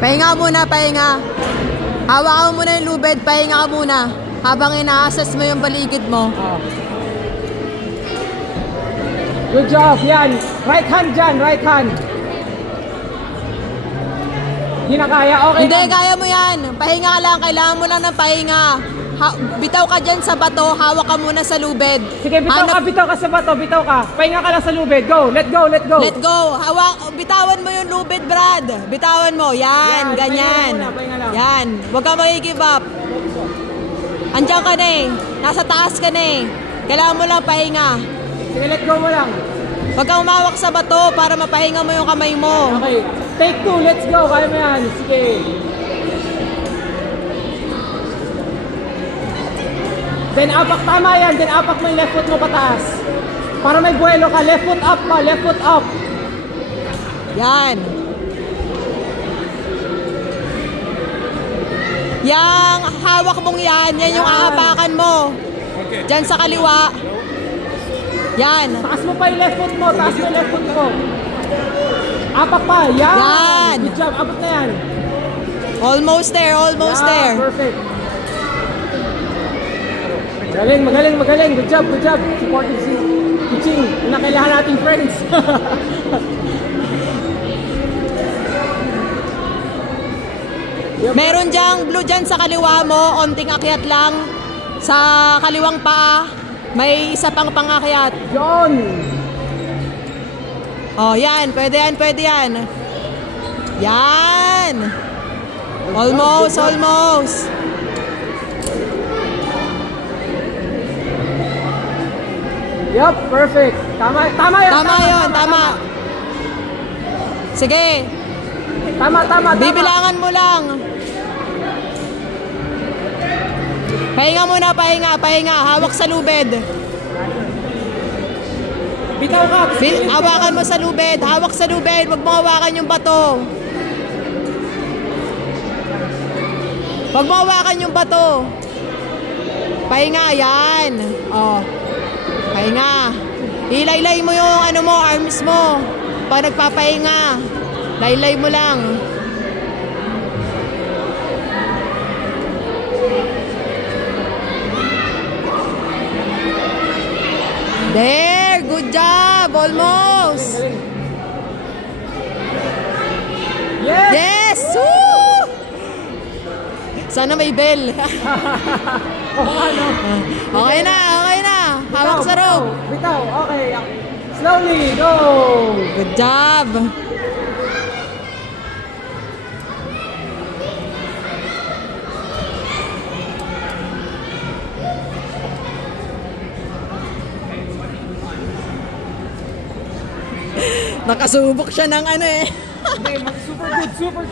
Pahinga muna, pahinga. Hawakan mo muna yung lubid, pahinga ka muna. Habang ina-assess mo yung paligid mo. Good job, yan. Right hand dyan, right hand. Hindi na kaya, okay. Hindi, kaya mo yan. Pahinga ka lang, kailangan mo lang ng pahinga. Bitaw ka dyan sa bato, hawak ka muna sa lubid. Sige, bitaw ka sa bato, bitaw ka. Pahinga ka lang sa lubid, go, let go, let go. Let go, bitawan mo yung lubid, Brad. Bitawan mo, yan, ganyan. Pahinga lang. Yan, huwag ka mag-give up. Andiyan ka na eh, nasa taas ka na eh. Kailangan mo lang pahinga. Sige, let go mo lang. Huwag kang umawak sa bato para mapahinga mo yung kamay mo. Okay, take 2, let's go, kaya mo yan. Sige. Then apak, tama yan. Then apak mo yung left foot mo pataas. Para may buwelo ka. Left foot up pa. Left foot up. Yan. Yang hawak mong yan. Yan yung aapakan mo. Diyan sa kaliwa. Yan. Taas mo pa yung left foot mo. Taas mo yung left foot mo. Apak pa. Yan. Good job. Abot na yan. Almost there. Almost there. Perfect. Magaling, magaling, magaling. Good job, good job. Supportive si Kuching. Na kailangan nating friends. Meron dyang blue dyan sa kaliwa mo. Onting akyat lang. Sa kaliwang paa, may isa pang pangakyat. Yon! Oh, yan. Pwede yan, pwede yan. Yan! Almost, almost. Yup, perfect. Tama, tama yun. Tama yun, tama. Sige. Tama, tama, tama. Bibilangan mo lang. Pahinga muna, pahinga, pahinga. Hawak sa lubid. Bitaw ka. Hawakan mo sa lubid. Hawak sa lubid. Huwag mo hawakan yung bato. Huwag mo hawakan yung bato. Pahinga, yan. Oh. Pahinga. Ilaylay mo yung ano mo, arms mo. Pag nagpapahinga. Laylay mo lang. There, good job. Almost. Yes! Yes! Woo! Sana may bell. Okay na, okay na. Hawak sa rope. Bitaw, okay. Slowly, go! Good job. Nakasubok siya ng ano eh. Super good, super good.